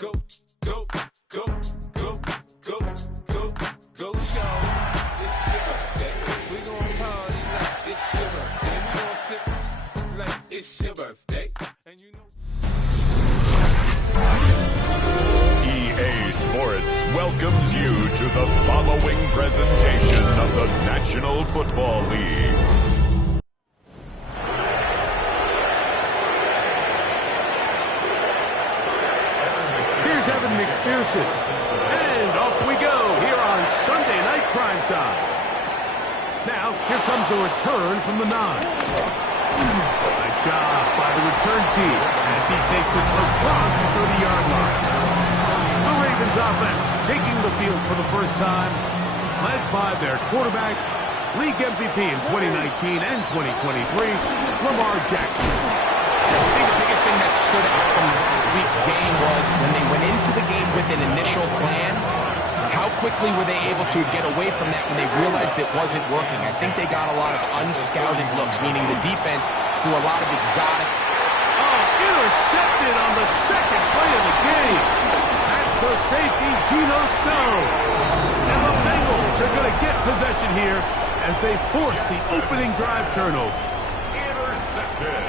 Go, go, go, go, go, go, go, show. It's your birthday. We gon' party like it's your birthday. We gon' sip like it's your birthday. And you know. EA Sports welcomes you to the following presentation of the National Football League. Here's Evan McPherson, and off we go here on Sunday Night Primetime. Now, here comes a return from the 9. Nice job by the return team as he takes it across the 30-yard line. The Ravens offense taking the field for the first time, led by their quarterback, league MVP in 2019 and 2023, Lamar Jackson. I think the biggest thing that stood out from last week's game was when they went into the game with an initial plan, how quickly were they able to get away from that when they realized it wasn't working? I think they got a lot of unscouted looks, meaning the defense threw a lot of exotic. Oh, intercepted on the second play of the game. That's the safety, Geno Stone. And the Bengals are going to get possession here as they force the opening drive turnover. Intercepted.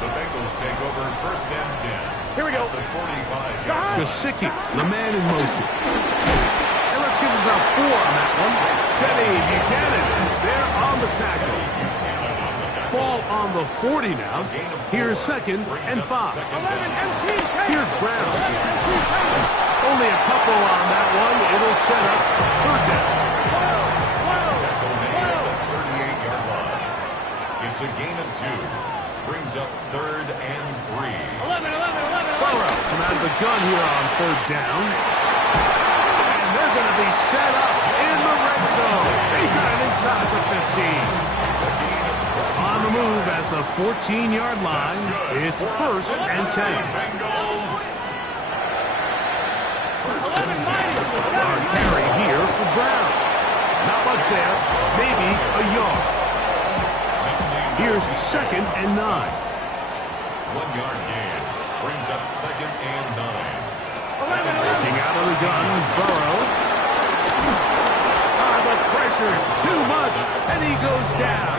The Bengals take over first and 10. Here we go. The 45. Gesicki, the man in motion. And let's give it about 4 on that one. Kenny Buchanan is there on the tackle. Ball on the 40 now. Here's second and 5. Here's Brown. Only a couple on that one. It'll set up third down. Tackle made at the 38-yard line. It's a gain of 2. Brings up third and 3. Burrow from out of the gun here on third down. And they're going to be set up in the red zone. They got it inside the 15. On the move at the 14-yard line, it's first and 10. Our carry here for Brown. Not much there, maybe a yard. Here's second and 9. 1-yard gain. Brings up second and 9. Looking out of the gun, Burrow. The pressure, too much, and he goes down.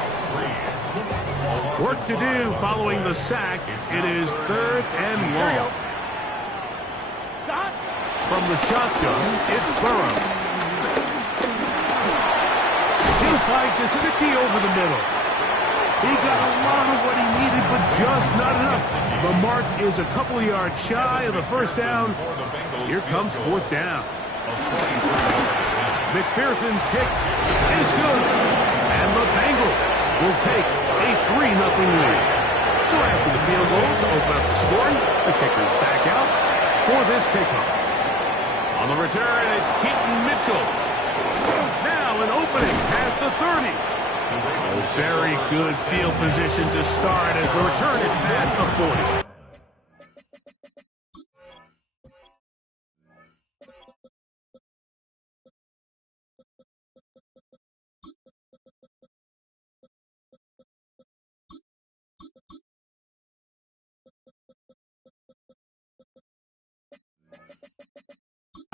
Work to do following the sack. It is third and long. From the shotgun, it's Burrow. He'll find Gesicki over the middle. He got a lot of what he needed, but just not enough. The mark is a couple of yards shy of the first down. Here comes fourth down. McPherson's kick is good. And the Bengals will take a 3-0 lead. So after the field goal to open up the scoring, the kicker's back out for this kickoff. On the return, it's Keaton Mitchell. Now an opening past the 30. A very good field position to start as the return is past the 40.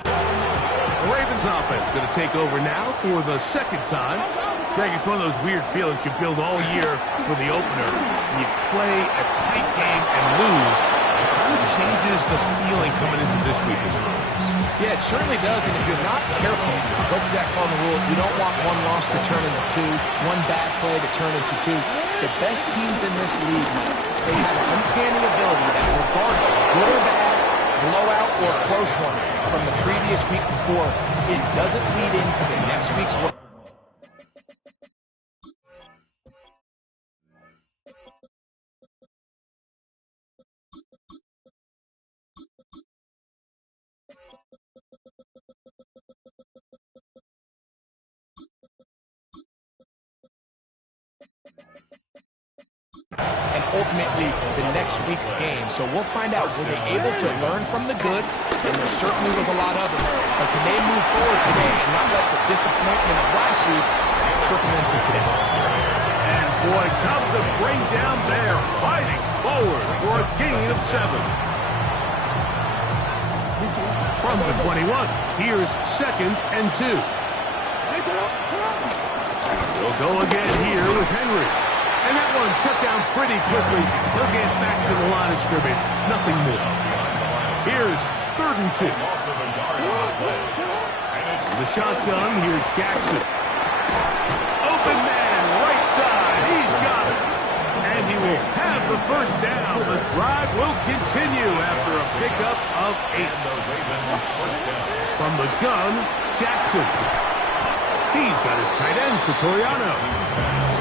The Ravens offense going to take over now for the second time. Greg, it's one of those weird feelings you build all year for the opener. You play a tight game and lose. It kind of changes the feeling coming into this week. Yeah, it certainly does, and if you're not careful, what's that called the rule? You don't want one loss to turn into 2, one bad play to turn into 2. The best teams in this league, they have an uncanny ability that regardless, good or bad, blowout or close one from the previous week before, it doesn't lead into the next week's work. And ultimately the next week's game. So we'll find out, were they able to learn from the good? And there certainly was a lot of it. But can they move forward today and not let the disappointment of last week trickle into today? And boy, tough to bring down there, fighting forward for a gain of 7. From the 21, here's 2nd and 2. We'll go again here with Henry. And that one shut down pretty quickly. He'll get back to the line of scrimmage. Nothing more. Here's 3rd and 2. The shotgun, here's Jackson. Open man, right side. He's got it. And he will have the first down. The drive will continue after a pickup of 8. From the gun, Jackson. He's got his tight end, Pretoriano.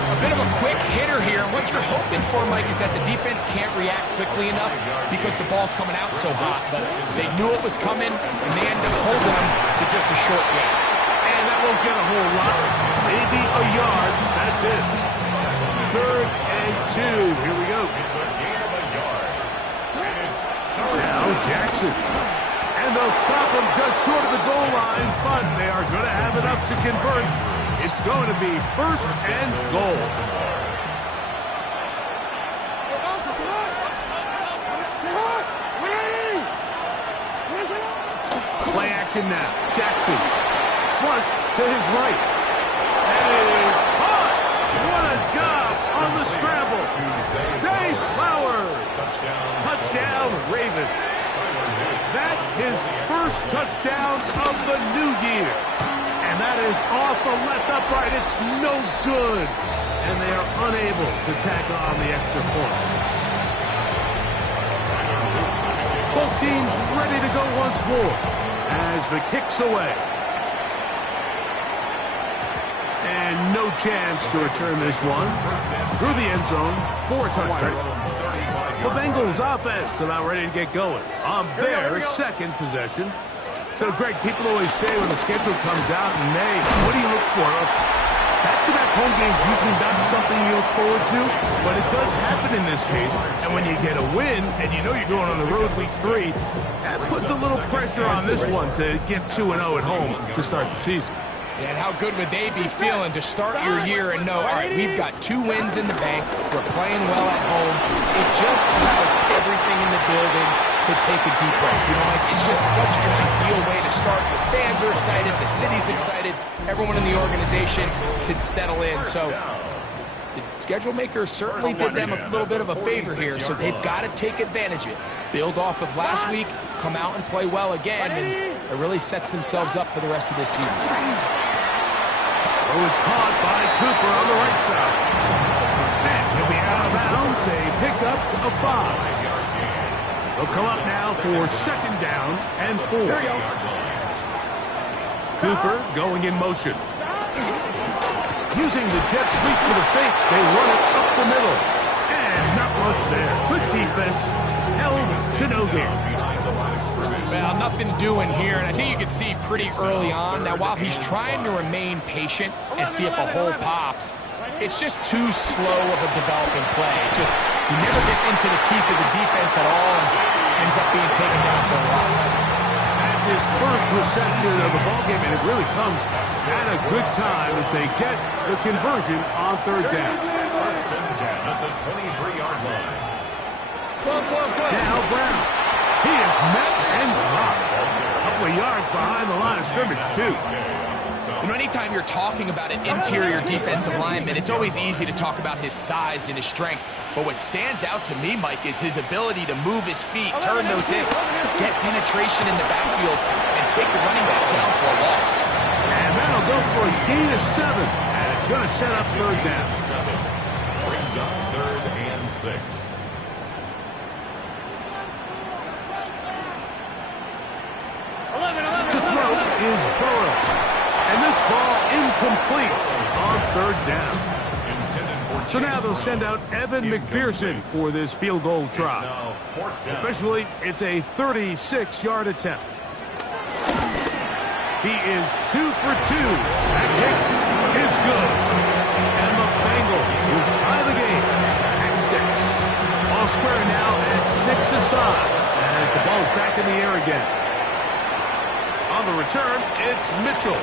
A bit of a quick hitter here. What you're hoping for, Mike, is that the defense can't react quickly enough because the ball's coming out so hot. But they knew it was coming, and they ended up holding them to just a short gain. And that won't get a whole lot. Maybe a yard. That's it. 3rd and 2. Here we go. Now Jackson. And they'll stop him just short of the goal line, but they are going to have enough to convert. It's going to be 1st and goal. Play action now. Jackson. Flush to his right. And it is caught. What a job on the scramble. Zay Flowers. Touchdown, Ravens. That his first touchdown of the new year. And that is off the left upright. It's no good. And they are unable to tack on the extra point. Both teams ready to go once more as the kick's away. And no chance to return this one. Through the end zone for a touchdown. The Bengals offense about ready to get going on their second possession. So, Greg, people always say when the schedule comes out in May, what do you look for? Back-to-back home games usually not something you look forward to, but it does happen in this case. And when you get a win, and you know you're going on the road week 3, that puts a little pressure on this one to get 2-0 at home to start the season. And how good would they be feeling to start your year and know, all right, we've got 2 wins in the bank. We're playing well at home. It just allows everything in the building to take a deep breath. You know, like, it's just such an ideal way to start. The fans are excited. The city's excited. Everyone in the organization can settle in. So the schedule maker certainly did them a little bit of a favor here. So they've got to take advantage of it. Build off of last week, come out and play well again, and it really sets themselves up for the rest of this season. Throw is caught by Cooper on the right side. And he'll be out of bounds, a pickup of 5. They'll come up now for 2nd down and 4. Cooper going in motion. Using the jet sweep for the fake, they run it up the middle. And not much there. Good defense. Held to no gain. Well, nothing doing here, and I think you can see pretty early on that while he's trying to remain patient and see if a hole pops, it's just too slow of a developing play. It just, he never gets into the teeth of the defense at all and ends up being taken down for a loss. That's his first reception of the ballgame, and it really comes at a good time as they get the conversion on 3rd down. First and 10 at the 23-yard line. Now Brown. He is met and dropped. A couple of yards behind the line of scrimmage, too. You know, anytime you're talking about an interior defensive lineman, it's always easy to talk about his size and his strength. But what stands out to me, Mike, is his ability to move his feet, turn those hips, get penetration in the backfield, and take the running back down for a loss. And that'll go for a gain of 7. And it's going to set up 3rd down. 7 brings up 3rd and 6. To throw is Burrow. And this ball incomplete on 3rd down. So now they'll send out Evan McPherson for this field goal try. Officially, it's a 36-yard attempt. He is 2 for 2. That kick is good. And the Bengals will tie the game at 6. All square now at 6 aside as the ball's back in the air again. On the return, it's Mitchell.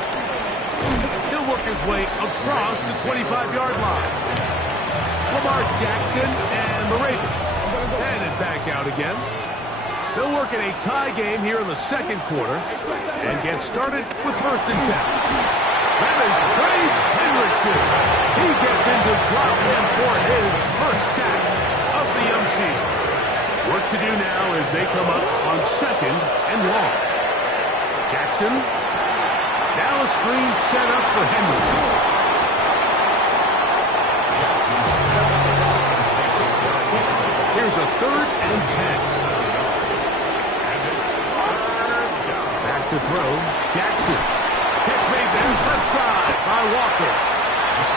He'll work his way across the 25-yard line. Lamar Jackson and the Ravens headed back out again. They'll work in a tie game here in the second quarter and get started with 1st and 10. That is Trey Hendrickson. He gets into drop in for his first sack of the young season. Work to do now as they come up on 2nd and long. Jackson. Now a screen set up for Hendrickson. Here's a 3rd and 10. Back to throw. Jackson. Catch made there. Left side by Walker.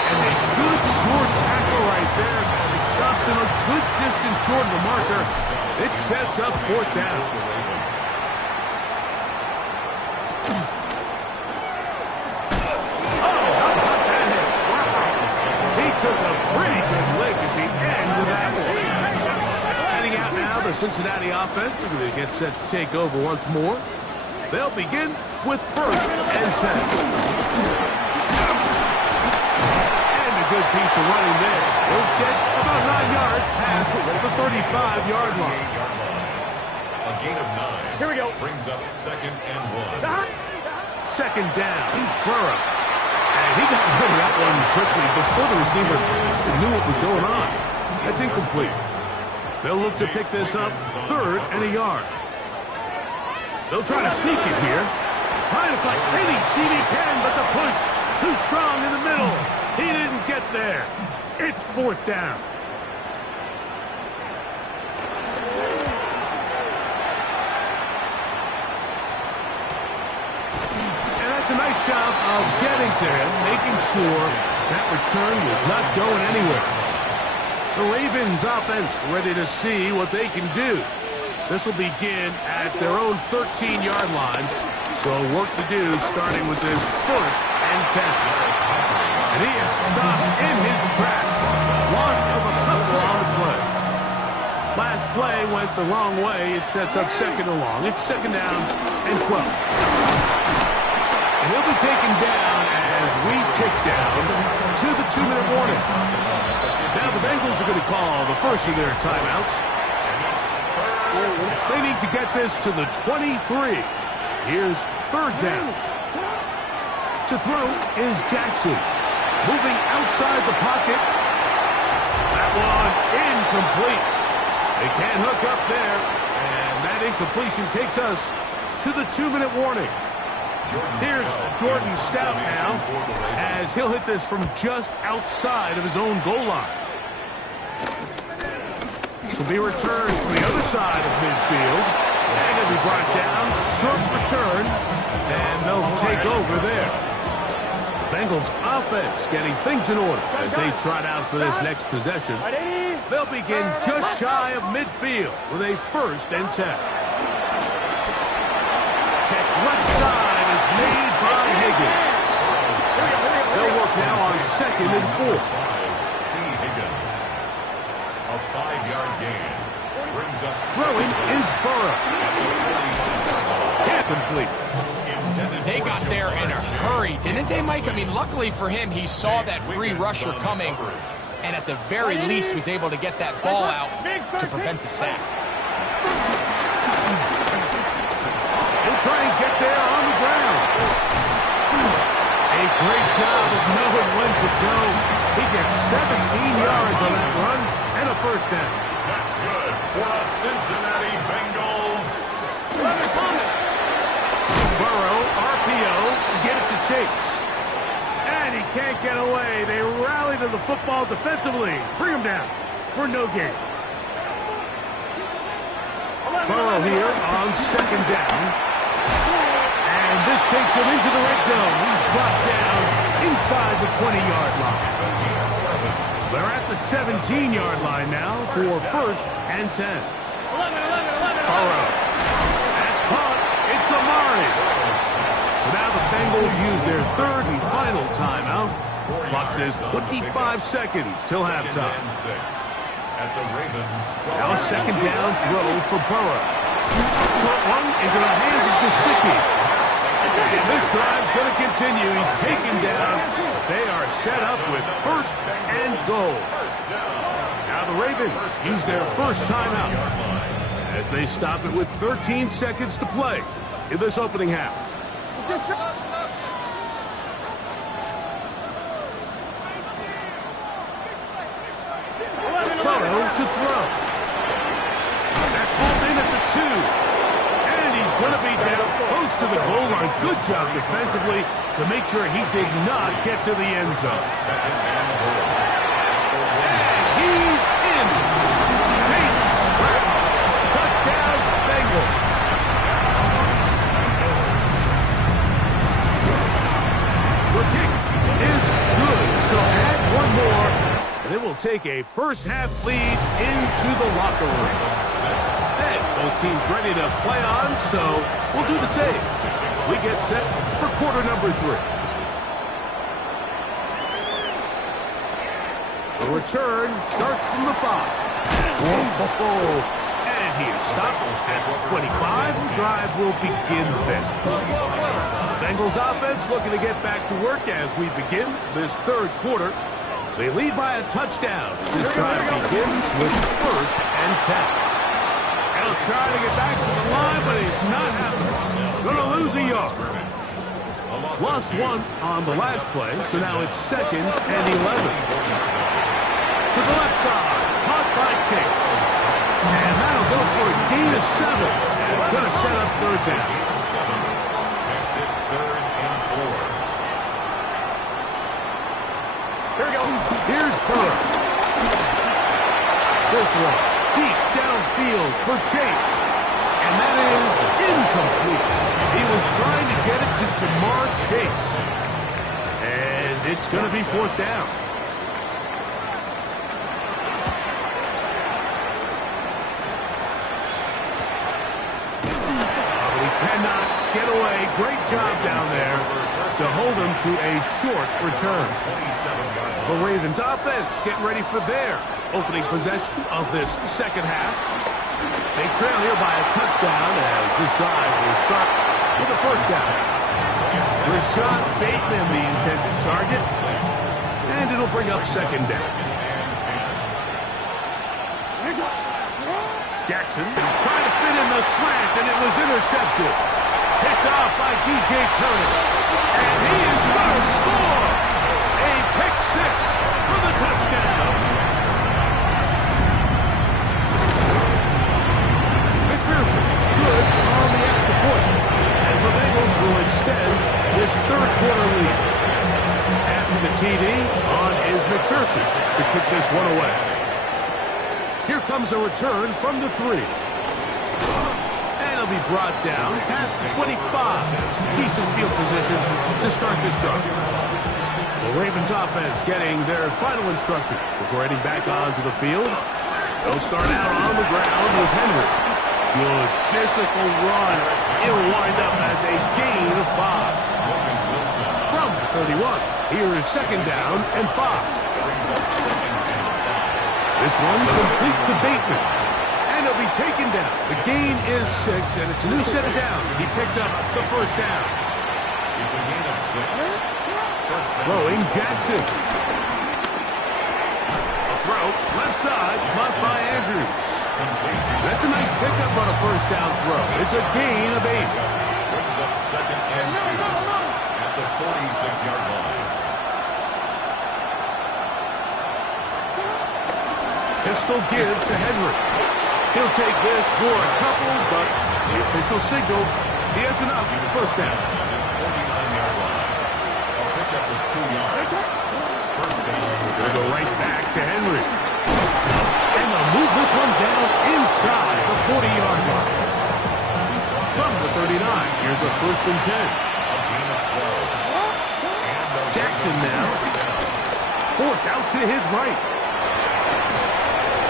And a good short tackle right there. It stops him a good distance short of the marker. It sets up 4th down. Oh, how about that hit? Wow. He took a pretty good lick at the end of that one. Heading out now, the Cincinnati offense. They're going to get set to take over once more. They'll begin with 1st and 10. And a good piece of running there. They'll get about 9 yards past the 35-yard line. A gain of 9. Here we go. Brings up 2nd and 1. 2nd down. Burrow. And he got rid of that one quickly before the receiver knew what was going on. That's incomplete. They'll look to pick this up 3rd and a yard. They'll try to sneak it here. Trying to find any seam he can, but the push too strong in the middle. He didn't get there. It's 4th down. And that's a nice job of getting to him, making sure that return was not going anywhere. The Ravens offense ready to see what they can do. This will begin at their own 13-yard line. So work to do starting with this 1st and 10. And he is stopped in his tracks. Loss of a couple on the play. Last play went the wrong way. It sets up 2nd and long. It's 2nd down and 12. And he'll be taken down as we tick down to the 2-minute warning. Now the Bengals are going to call the first of their timeouts. They need to get this to the 23. Here's 3rd down. To throw is Jackson. Moving outside the pocket. That one incomplete. They can't hook up there. And that incompletion takes us to the 2-minute warning. Here's Jordan Stout now as he'll hit this from just outside of his own goal line. This will be returned from the other side of midfield. And it'll be brought down. Short return. And they'll take over there. The Bengals offense getting things in order as they trot out for this next possession. They'll begin just shy of midfield with a 1st and 10. Catch left side is made by Higgins. They'll work now on 2nd and 4. A 5-yard gain. Brings up Throwing is Burrow. Incomplete. They got there in a hurry, didn't they, Mike? I mean, luckily for him, he saw that free rusher coming, and at the very least was able to get that ball out to prevent the sack. He'll try and get there on the ground. A great job of knowing when to go. He gets 17 yards on that run and a 1st down. That's good for the Cincinnati Bengals. Burrow, RPO, get it to Chase. And he can't get away. They rally to the football defensively. Bring him down for no gain. Burrow here on 2nd down. And this takes him into the red zone. He's brought down inside the 20-yard line. They're at the 17-yard line now for 1st and 10. Burrow. That's caught. It's Amari. So now the Bengals use their 3rd and final timeout. Clock says 25 seconds till halftime. Now a 2nd down throw for Burrow. Short one into the hands of Gesicki. And this drive's going to continue. He's taken down. They are set up with 1st and goal. Now the Ravens use their first timeout. as they stop it with 13 seconds to play in this opening half. Burrow to throw. That's pulled in at the 2. And he's going to be down close to the goal line. Good job defensively to make sure he did not get to the end zone. He's in. Chase Brown. Touchdown, Bengals. The kick is good, so add one more, and it will take a first-half lead into the locker room. And both teams ready to play on, so we'll do the same. We get set for quarter number 3. The return starts from the 5. And he is stopped at 25. The drive will begin then. Bengals offense looking to get back to work as we begin this third quarter. They lead by a touchdown. This drive begins with 1st and 10. He'll try to get back to the line, but he's not happening. Going to lose a yard. Lost 1 on the last play, so now it's 2nd and 11. To the left side, caught by Chase. And that'll go for a gain of 7. And it's going to set up 3rd down. That's it, 3rd and 4. Here we go. Here's Burrow. This one, deep downfield for Chase. And that is incomplete. He was trying to get it to Jamar Chase. And it's going to be 4th down. Cannot get away. Great job down there to hold him to a short return. The Ravens offense getting ready for their opening possession of this second half. They trail here by a touchdown as this drive will start with a 1st down. Rashad Bateman, the intended target, and it'll bring up 2nd down. Jackson trying to fit in the slant, and it was intercepted. Picked off by D.J. Turner. And he is going to score. A pick 6 for the touchdown. McPherson, good on the extra point. And the Bengals will extend this third quarter lead. After the TD, on is McPherson to kick this one away. Here comes a return from the 3. And he'll be brought down past the 25. Decent field position to start this drive. The Ravens offense getting their final instruction before heading back onto the field. They'll start out on the ground with Henry. Good physical run. It'll wind up as a gain of 5. From the 31, here is 2nd down and 5. This one's complete to Bateman. And he'll be taken down. The gain is 6, and it's a new set of downs. He picked up the 1st down. It's a gain of 6. Throwing Jackson. A throw, left side, muffed by Andrews. That's a nice pickup on a 1st down throw. It's a gain of 8. Brings up 2nd and 2 at the 46-yard line. Pistol give to Henry. He'll take this for a couple, but the official signal, he has enough. 1st down. It's 49-yard line. I'll pick up with 2 yards. 1st down. They'll go right back to Henry. And they'll move this one down inside the 40-yard line. From the 39, here's a 1st and 10. A gain of 12. Jackson now. Forced out to his right.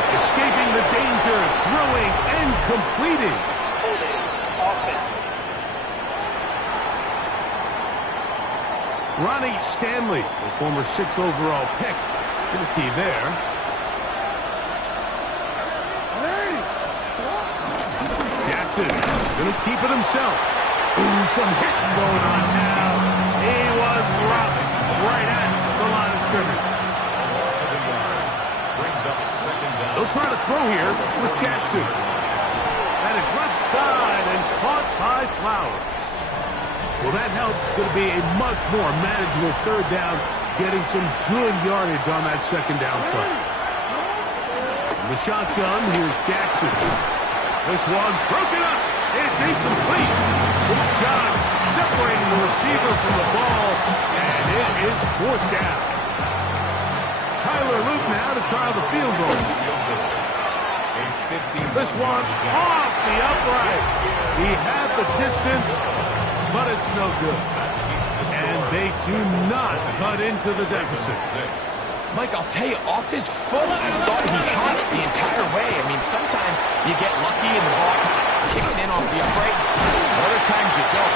Escaping the danger, throwing and completing. Ronnie Stanley, the former 6th overall pick, guilty there. Jackson gonna keep it himself. Ooh, some hitting going on now. He was rough right at the line of scrimmage. Brings up 2nd down. They'll try to throw here with Jackson. And it's left side and caught by Flowers. Well, that helps. It's going to be a much more manageable third down, getting some good yardage on that second down play. From the shotgun, here's Jackson. This one broken up. It's incomplete. Good job separating the receiver from the ball, and it is fourth down. Tyler Luke now to try the field goal. This one off the upright. He had the distance, but it's no good. And they do not cut into the deficit. Mike, I'll tell you, off his foot, I thought he had it the entire way. I mean, sometimes you get lucky and the ball kicks in off the upright. Other times you don't.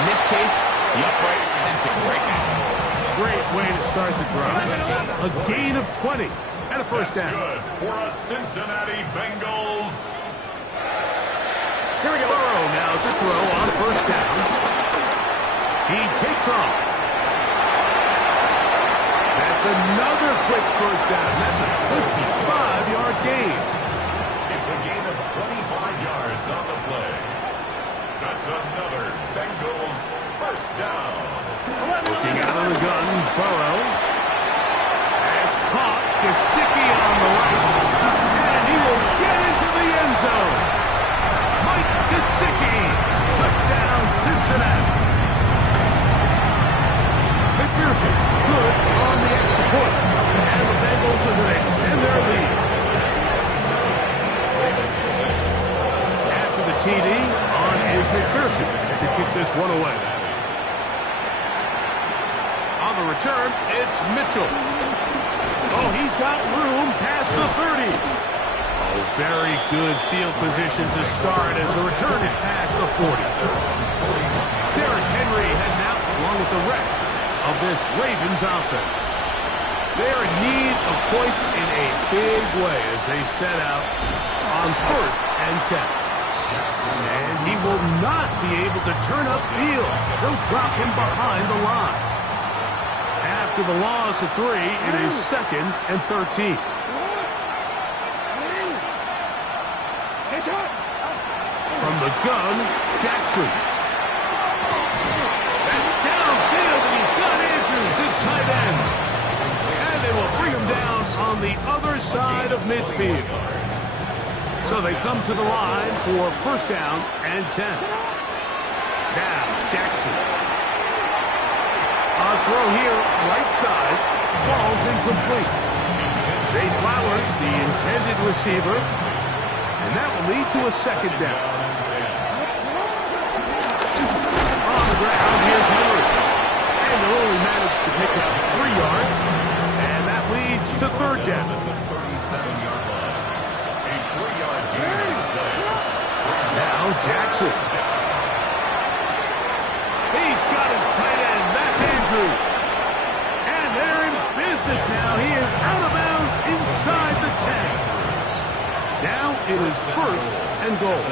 In this case, the upright sent it right back. Great way to start the drive. A gain of 20 and a first down. Good for a Cincinnati Bengals. Here we go. Burrow now to throw on first down. He takes off. That's another quick first down. That's a 25-yard gain. It's a gain of 25 yards on the play. That's another Bengals first down. Looking out of the gun, Burrow has caught Gesicki on the right, and he will get into the end zone. Mike Gesicki, touchdown Cincinnati. McPherson's good on the extra point, and the Bengals are going to extend their lead. After the TD, on is McPherson to kick this one away. On the return, it's Mitchell. Oh, he's got room past the 30. Oh, very good field position to start as the return is past the 40. Derrick Henry heading out along with the rest of this Ravens offense. They're in need of points in a big way as they set out on first and 10. And he will not be able to turn upfield. They'll drop him behind the line. After the loss of 3, it is second and 13. From the gun, Jackson. That's downfield, and he's got Andrews, his tight end. And they will bring him down on the other side of midfield. So they come to the line for first down and 10. Now, Jackson. A throw here, right side. Ball's incomplete. Zay Flowers, the intended receiver. And that will lead to a second down. On the ground, here's Henry. And they'll only manage to pick up 3 yards. And that leads to third down. Now Jackson. He's got his tight end. That's Andrew. And they're in business now. He is out of bounds inside the 10. Now it is first and goal.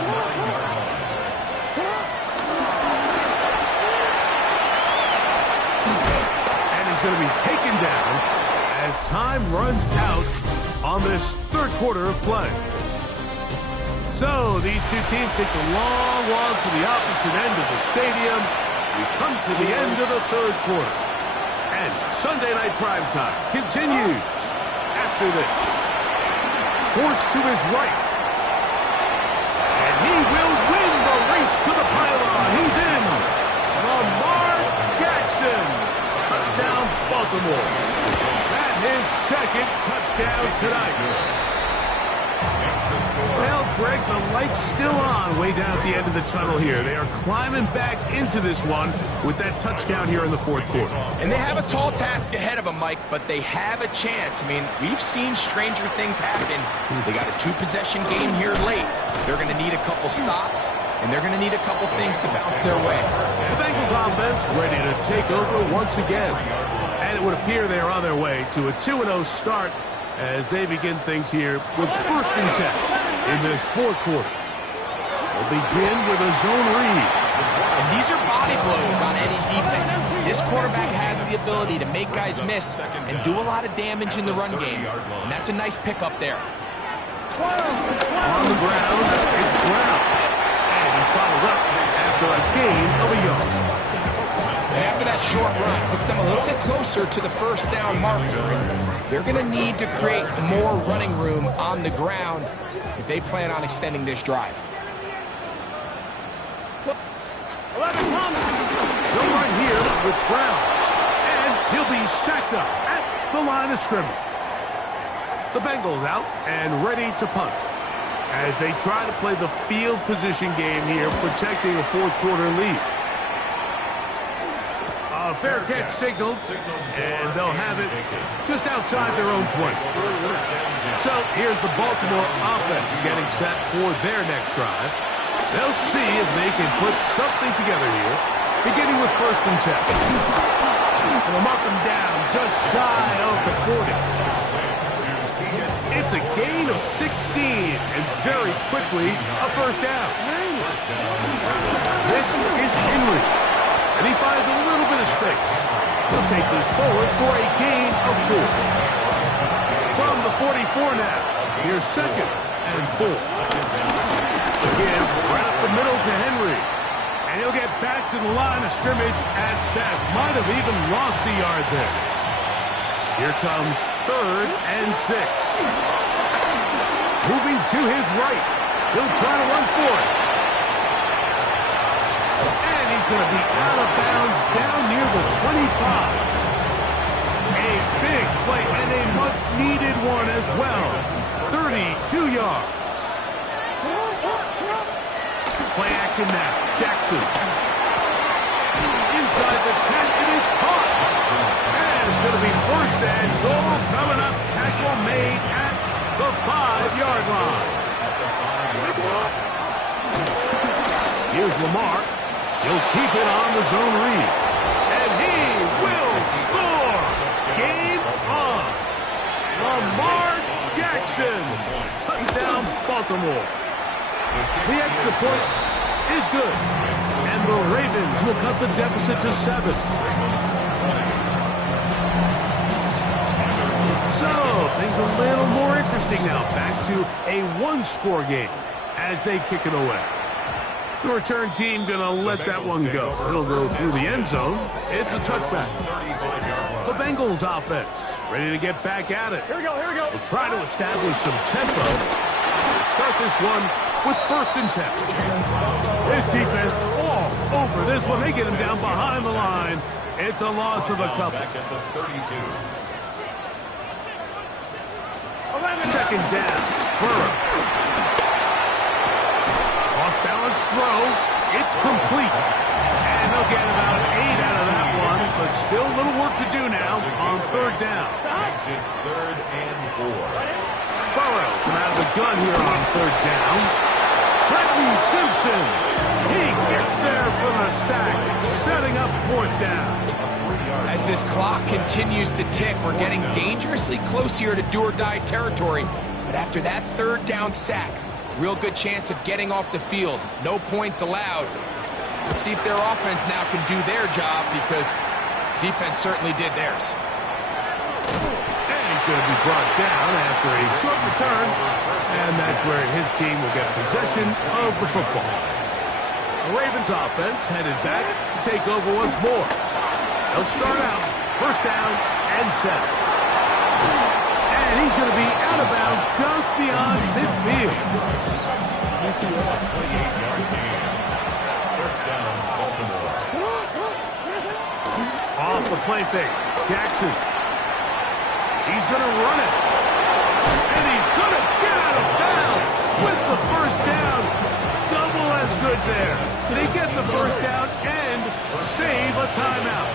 And he's going to be taken down as time runs out on this third quarter of play. So these two teams take the long walk to the opposite end of the stadium. We've come to the end of the third quarter. And Sunday Night Primetime continues after this. Forced to his right. And he will win the race to the pylon. He's in. Lamar Jackson. Touchdown, Baltimore. That his second touchdown tonight. Well, Greg, the light's still on way down at the end of the tunnel here. They are climbing back into this one with that touchdown here in the fourth quarter. And they have a tall task ahead of them, Mike, but they have a chance. I mean, we've seen stranger things happen. They got a 2-possession game here late. They're going to need a couple stops, and they're going to need a couple things to bounce their way. The Bengals offense ready to take over once again. And it would appear they are on their way to a 2-0 start as they begin things here with first and 10 in this fourth quarter. They'll begin with a zone read. And these are body blows on any defense. This quarterback has the ability to make guys miss and do a lot of damage in the run game. And that's a nice pickup there. On the ground, it's Brown. And he's followed up after a gain of a yard. After that short run, puts them a little bit closer to the first down marker. They're going to need to create more running room on the ground if they plan on extending this drive. Go right here with Brown. And he'll be stacked up at the line of scrimmage. The Bengals out and ready to punt as they try to play the field position game here, protecting a fourth quarter lead. A fair catch signals, and they'll have it just outside their own 20. So here's the Baltimore offense getting set for their next drive. They'll see if they can put something together here, beginning with 1st and 10. And they'll mark them down just shy of the 40. It's a gain of 16, and very quickly a 1st down. This is Henry, and he finds a little bit of space. He'll take this forward for a gain of 4. From the 44 now, here's 2nd and 4. Again, right up the middle to Henry. And he'll get back to the line of scrimmage at best. Might have even lost a yard there. Here comes 3rd and 6. Moving to his right. He'll try to run for it. And he's going to be out of bounds down near the 25. A big play and a much-needed one as well. 32 yards. Play action now. Jackson. Inside the 10, it is caught. And it's going to be 1st and goal coming up. Tackle made at the 5-yard line. Here's Lamar. He'll keep it on the zone read. And he will score. Game on. Lamar Jackson. Touchdown, Baltimore. The extra point is good. And the Ravens will cut the deficit to 7. So, things a little more interesting now. Back to a 1-score game as they kick it away. The return team going to let that one go. It'll go through the end zone. It's a touchback. The Bengals offense ready to get back at it. Here we go. We'll try to establish some tempo. We'll start this one with 1st and 10. This defense all over this one. They get him down behind the line. It's a loss of a couple. 2nd down. Burrow. Off-balance throw. It's complete. And they'll get about 8 out of that one, but still a little work to do now on 3rd down. Makes it 3rd and 4. Burrows out of the gun here on 3rd down. Bretton Simpson. He gets there for the sack, setting up 4th down. As this clock continues to tick, we're getting dangerously close here to do-or-die territory. But after that 3rd down sack, real good chance of getting off the field. No points allowed. We'll see if their offense now can do their job, because defense certainly did theirs. And he's going to be brought down after a short return. And that's where his team will get possession of the football. The Ravens offense headed back to take over once more. They'll start out 1st down and 10. And he's going to be out of bounds just beyond midfield. 28-yard gain. 1st down, Baltimore. Off the play fake. Jackson. He's going to run it. And he's going to get out of bounds with the 1st down. Double as good there. They get the 1st down and save a timeout.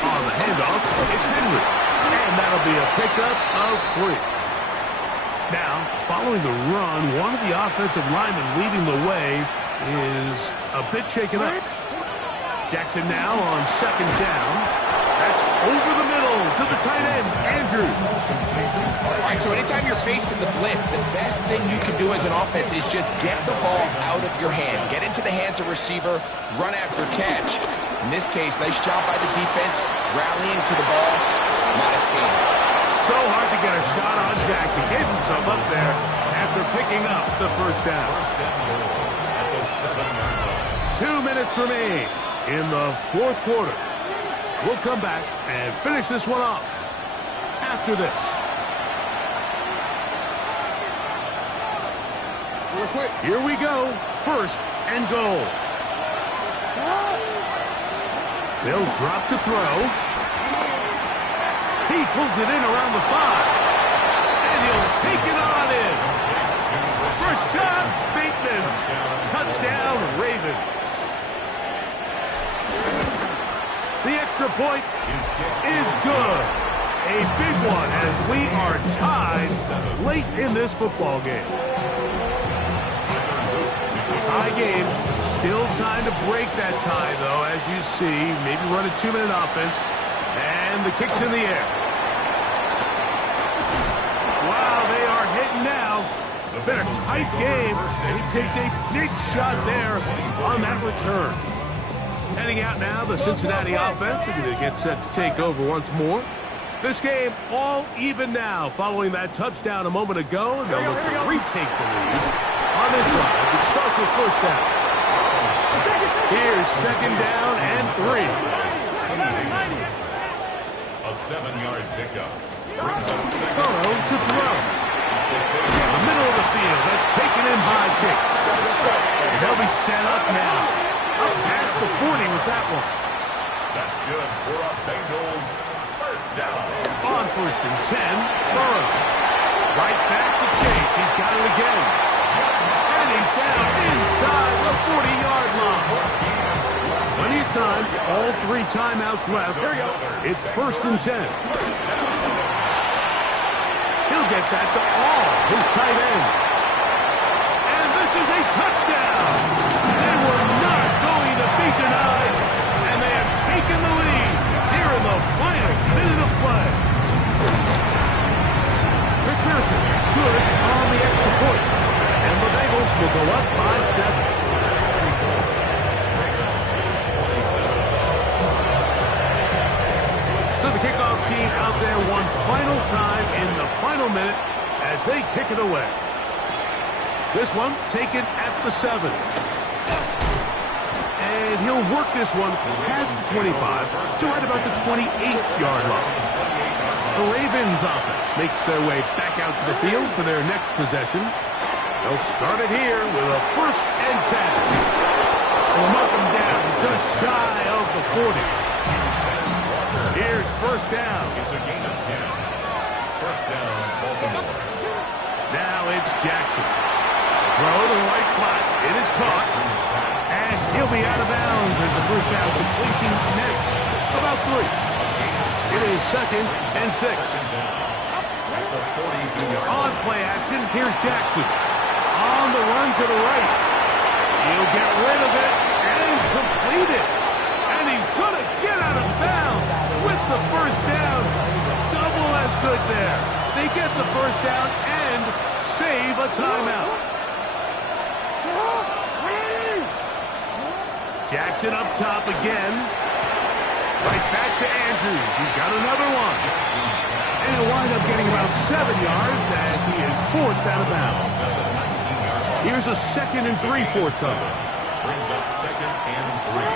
On the handoff, it's Henry. And that'll be a pickup of 3. Now, following the run, one of the offensive linemen leading the way is a bit shaken up. Jackson now on 2nd down. That's over the middle to the tight end, Andrews. All right, so anytime you're facing the blitz, the best thing you can do as an offense is just get the ball out of your hand. Get into the hands of receiver, run after catch. In this case, nice job by the defense, rallying to the ball. Not as pain. So hard to get a a shot on Jackson. Gave himself up there after picking up the first down. First and goal at the 7-yard line. 2 minutes remain in the fourth quarter. We'll come back and finish this one off after this. Real quick. Here we go. First and goal. They'll drop to throw. He pulls it in around the 5. And he'll take it on in. Rashad Bateman. Touchdown, Ravens. The extra point is good. A big one as we are tied late in this football game. Tie game. Still time to break that tie, though, as you see. Maybe run a 2-minute offense. And the kick's in the air. Wow, they are hitting now. Been a tight game. And he takes a big shot there on that return. Heading out now, the Cincinnati offense are going to get set to take over once more. This game all even now following that touchdown a moment ago. And they'll look to retake the lead on this drive. It starts with first down. Here's second down and 3. A 7-yard pickup. Brings up second. Burrow to throw. In the middle of the field. That's taken in by Chase. And they'll be set up now. Up past the 40 with that one. That's good for a Bengals first down. On first and 10, Burrow. Right back to Chase. He's got it again. And he's down inside the 40-yard line. Plenty of time. All 3 timeouts left. There you go. It's first and 10. He'll get that to all his tight end. And this is a touchdown. They were not going to be denied. And they have taken the lead here in the final minute of play. McPherson, good on the extra point. And the Bengals will go up by 7. So the kickoff team out there one final time in the final minute as they kick it away. This one taken at the 7. And he'll work this one past the 25 to right about the 28-yard line. The Ravens offense makes their way back out to the field for their next possession. They'll start it here with a first and 10. They'll mark them down just shy of the 40. Here's first down. It's a gain of 10. First down, Baltimore. Now it's Jackson. Throw to the right flat. It is caught. And he'll be out of bounds as the first down completion nets about 3. It is second and 6. On play action, here's Jackson. On the run to the right. He'll get rid of it and complete it. And he's going to get out of bounds with the first down. Double as good there. They get the first down and save a timeout. Jackson up top again. Right back to Andrews. He's got another one. And he'll wind up getting about 7 yards as he is forced out of bounds. Here's a second and 3 forthcoming. Brings up second and 3.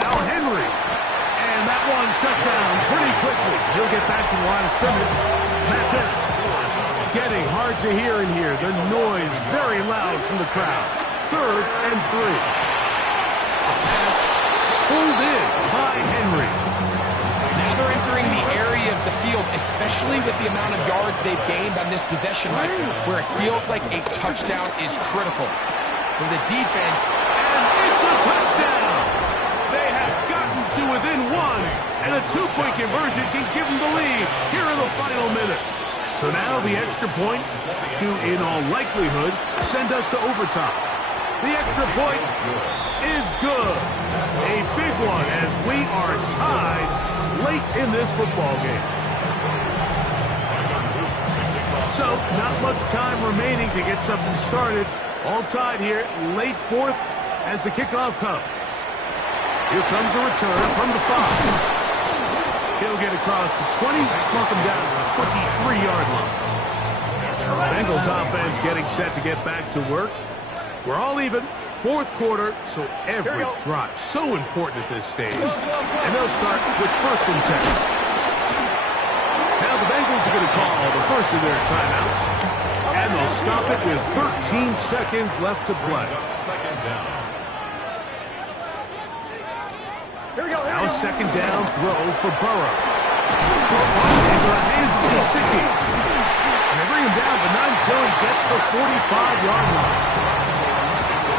Now Henry. And that one shut down pretty quickly. He'll get back to the line of scrimmage. That's it. Getting hard to hear in here. The noise very loud from the crowd. Third and 3. Pass pulled in by Henry. Now they're entering the area of the field, especially with the amount of yards they've gained on this possession, Mike, where it feels like a touchdown is critical. For the defense, And it's a touchdown! They have gotten to within 1, and a 2-point conversion can give them the lead here in the final minute. So now the extra point to, in all likelihood, send us to overtime. The extra point is good. A big one as we are tied late in this football game. So, not much time remaining to get something started. All tied here, late fourth as the kickoff comes. Here comes a return from the 5. He'll get across the 20, mark him down to the 23-yard line. Bengals offense getting set to get back to work. We're all even. Fourth quarter, so every drive so important at this stage. And they'll start with 1st and 10. Now the Bengals are going to call the first of their timeouts. And they'll stop it with 13 seconds left to play. Now 2nd down throw for Burrow. Short one into the hands of Gesicki. And they bring him down, but not until he gets the 45-yard line.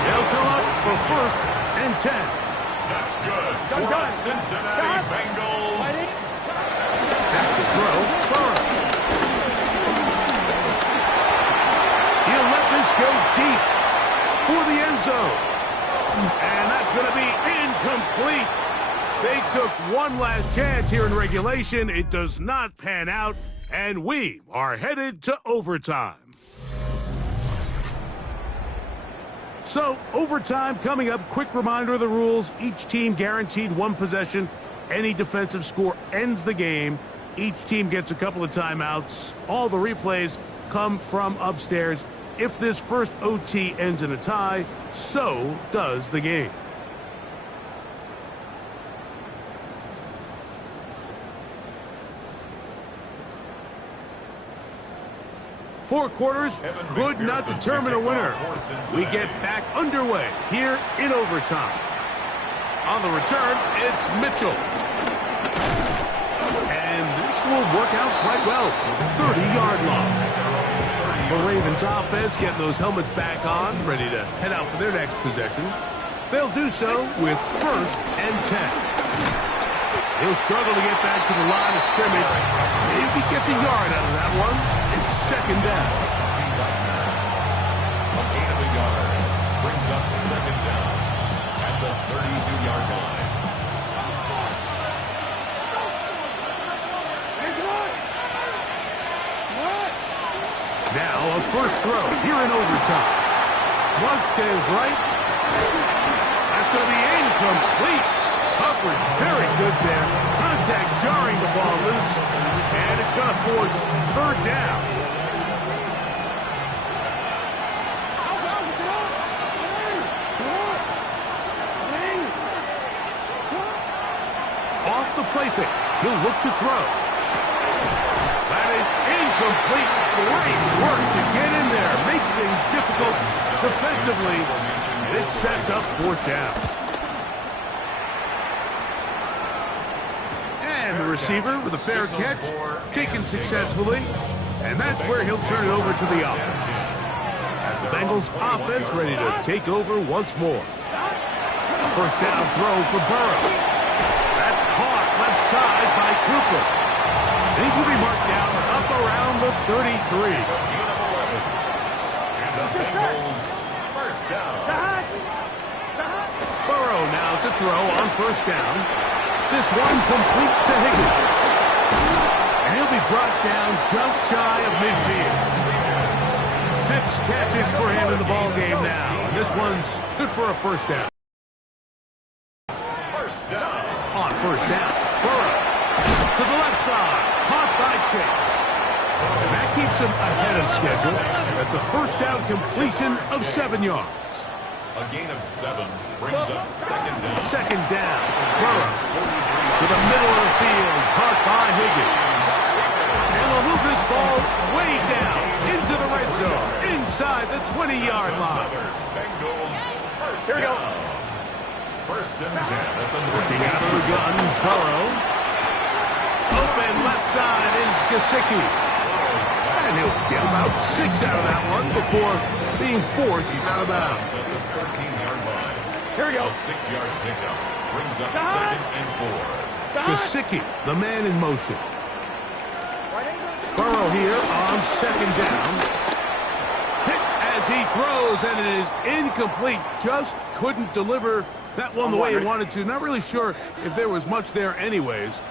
They'll come up for 1st and 10. That's good for Cincinnati Bengals. Back to throw, Burrow. He'll let this go deep for the end zone. And that's going to be incomplete. They took one last chance here in regulation. It does not pan out, and we are headed to overtime. So, overtime coming up. Quick reminder of the rules. Each team guaranteed one possession. Any defensive score ends the game. Each team gets a couple of timeouts. All the replays come from upstairs. If this first OT ends in a tie, so does the game. Four quarters, could not determine a winner. We get back underway here in overtime. On the return, it's Mitchell. And this will work out quite well. 30-yard line. The Ravens offense getting those helmets back on, ready to head out for their next possession. They'll do so with 1st and 10. He'll struggle to get back to the line of scrimmage. Maybe he gets a yard out of that one. It's 2nd down. A gain of a yard brings up 2nd down at the 32-yard line. Now a first throw here in overtime. Flush to his right. That's going to be incomplete. Hubbard very good there. Contact jarring the ball loose. And it's going to force 3rd down. Off the play fake. He'll look to throw. That is incomplete. Great work to get in there. Make things difficult defensively. And it sets up 4th down. And the receiver with a fair catch, taken successfully. And that's where he'll turn it over to the offense. The Bengals offense ready to take over once more. A 1st down throw for Burrow. That's caught left side by Cooper. And he's going to be marked down up around the 33. And the Bengals 1st down. Burrow now to throw on 1st down. This one complete to Higgins. And he'll be brought down just shy of midfield. 6 catches for him in the ballgame now. And this one's good for a 1st down. 1st down. On 1st down, Burrow to the left side. Caught by Chase. And that keeps him ahead of schedule. That's a 1st down completion of 7 yards. A gain of 7 brings up 2nd down. 2nd down, Burrow to the middle of the field. Caught by Higgins. And they'll move this ball way down into the red zone. Inside the 20-yard line. Bengals 1st down. 1st and 10 at the Looking out of the gun, Burrow. Open left side is Gesicki. And he'll get about 6 out of that one before being forced out of bounds. At the 13-yard line. Here we go. A 6-yard pickup brings up 2nd and 4. Gesicki, the man in motion. Burrow here on 2nd down. Hit as he throws, and it is incomplete. Just couldn't deliver that one the way he wanted to. Not really sure if there was much there anyways.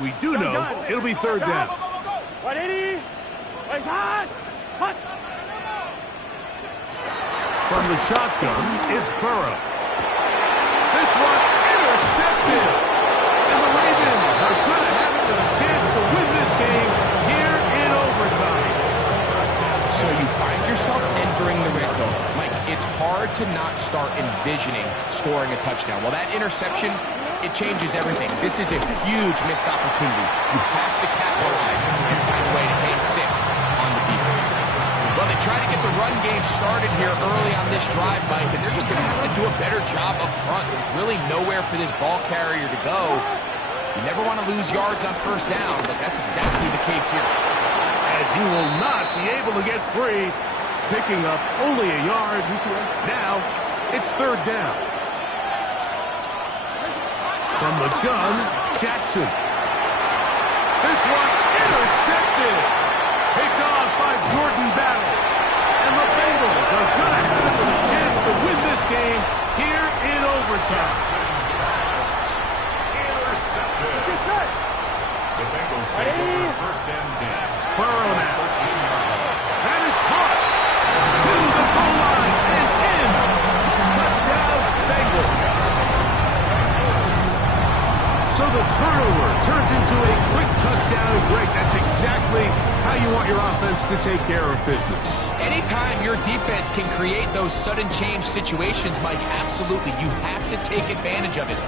We do know it'll be 3rd down. From the shotgun, it's Burrow. This one intercepted. And the Ravens are going to have it to the yourself entering the red zone. Mike, it's hard to not start envisioning scoring a touchdown. Well, that interception, it changes everything. This is a huge missed opportunity. You have to capitalize and find a way to hang 6 on the defense. Well, they try to get the run game started here early on this drive, Mike, and they're just going to have to do a better job up front. There's really nowhere for this ball carrier to go. You never want to lose yards on first down, but that's exactly the case here. And he will not be able to get free, picking up only a yard. Now, it's 3rd down. From the gun, Jackson. This one intercepted. Picked off by Jordan Battle. And the Bengals are going to have a chance to win this game here in overtime. Intercepted. The Bengals take over 1st and 10. Burrow now. That is caught. To the goal line and in. Touchdown, Bengals. So the turnover turns into a quick touchdown. Greg, that's exactly how you want your offense to take care of business. Anytime your defense can create those sudden change situations, Mike, absolutely, you have to take advantage of it.